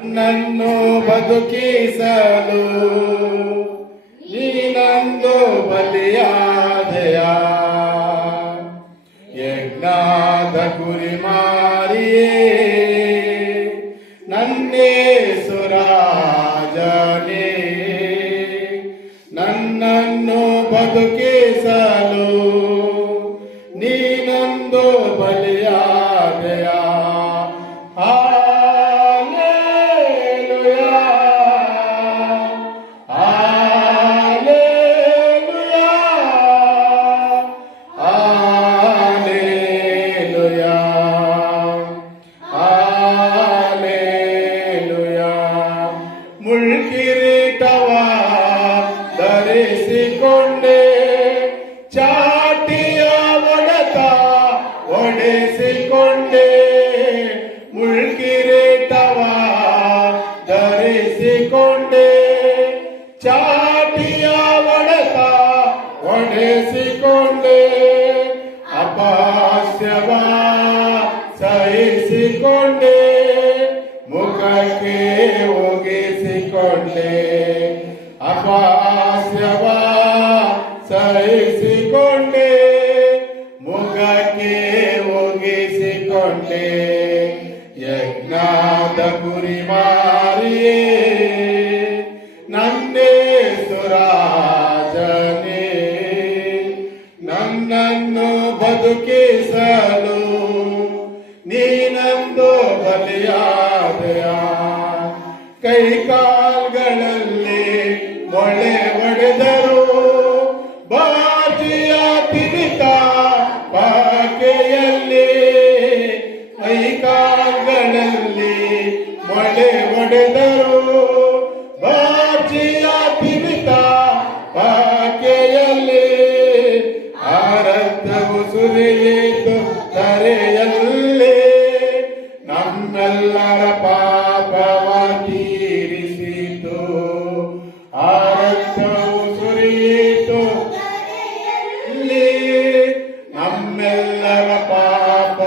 ನನ್ನು ಬದುಕಿಸಲು ನೀನಂದು ಬಲಿಯಾದೆಯ ಯಜ್ಞಾದ ಕುರಿ ಮಾರಿಯೇ ನನ್ನೇಸುರಾಜನೇ ನನ್ನನ್ನು ಬದುಕಿಸಲು ನೀನಂದು ಬಲಿಯಾದೆಯ ಮುಳ್ಕಿರೀಟವ ಧರಿಸಿಕೊಂಡೆ ಚಾಟಿಯ ಒಡೆತ ಒಡೆಸಿಕೊಂಡೆ ಮುಳ್ಕಿರೀಟವ ಧರಿಸಿಕೊಂಡೆ ಚಾಟಿಯ ಒಡೆತ ಒಡೆಸಿಕೊಂಡೆ ಅಪಹಾಸ್ಯವ ಸಹಿಸಿಕೊಂಡೆ ಮುಖಕ್ಕೆ ಒಗೆಸಿಕೊಂಡೆ ಅಪಹಾಸ್ಯವ ಸಹಿಸಿಕೊಂಡೆ ಮುಖಕ್ಕೆ ಒಗೆಸಿಕೊಂಡೆ ಯಜ್ಞಾದ ಕುರಿ ಮಾರಿಯೇ ನನ್ನೇಸುರಾಜನೇ ನನ್ನನ್ನು ಬದುಕಿಸಲು ನೀನಂದು ಬಲಿಯಾದೆಯ ಕೈಕಾಲ್ಗಳಲ್ಲಿ ಮೊಳೆ ಒಡೆದರು ಬಾಜಿಯ ತಿನಿತ ಪಾಕೆಯಲ್ಲಿ ಕೈಕಾಲ್ಗಳಲ್ಲಿ ಮೊಳೆ ಒಡೆದರು ಬಾಜಿಯ ತಿನಿತ ಪಾಕೆಯಲ್ಲಿ ಆರಕ್ತವು ಸುರಿಯಿತು ತರೆಯಲ್ಲಿ ನಮ್ಮೆಲ್ಲರ ಪಾಪವ ತೀರಿಸಿತು ಆರಕ್ತವು ಸುರಿಯಿತು ಇಲ್ಲಿ ನಮ್ಮೆಲ್ಲರ ಪಾಪವ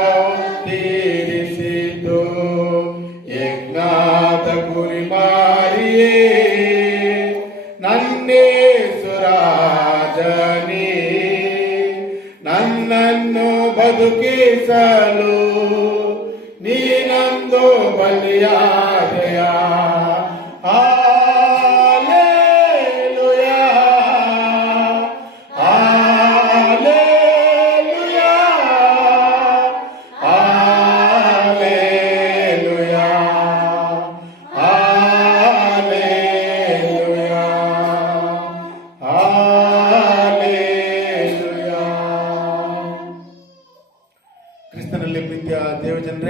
ತೀರಿಸಿತು ಯಜ್ಞಾದ ಕುರಿ ಮಾರಿಯೇ ನನ್ನೇಸುರಾಜನೇ ನನ್ನನ್ನು ಬದುಕಿಸಲು ನೀನಂದು ಬಲಿಯಾದೆಯ hallelujah hallelujah hallelujah hallelujah hallelujah. ಕ್ರಿಸ್ತನಲ್ಲಿ ಪ್ರೀತಿಯ ದೇವಜನರೇ,